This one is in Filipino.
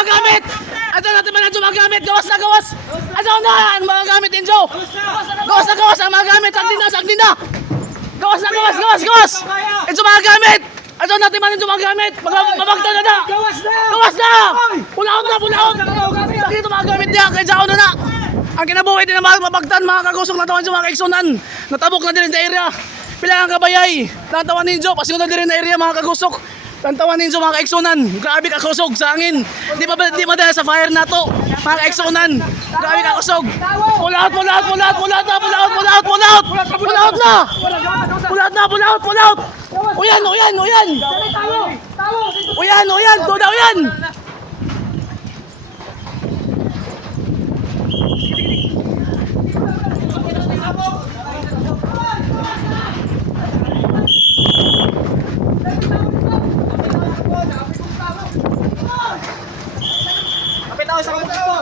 mga gamit! Ito natin man ang mga gamit! Gawas na, gawas! Ito na ang mga gamit, Enzo! Gawas na, gawas ang mga gamit! Sagdi na! Gawas na, gawas, gawas, gawas! Ito mga gamit! Ito natin man ang mga gamit! Mabagtan na! Gawas na! Pulaot na, pulaot! Sagdi ito mga gamit niya! Kaya dyan na! Ang kinabuhi din na mabagtan, mga kagusok na tawan sa mga kaigsunan! Natabok na din sa area! Pila ang kabayay! Natawan ninyo! Pasunod na din na area, mga kagusok! Tantawan ninyo mga kaigsunan, grabe ka kusog sa angin. Di ba dahil sa fire na to, mga kaigsunan. Grabe ka kusog. Pulaot na! Uyan! Tuda uyan! Kapit ako sa kamukha ko.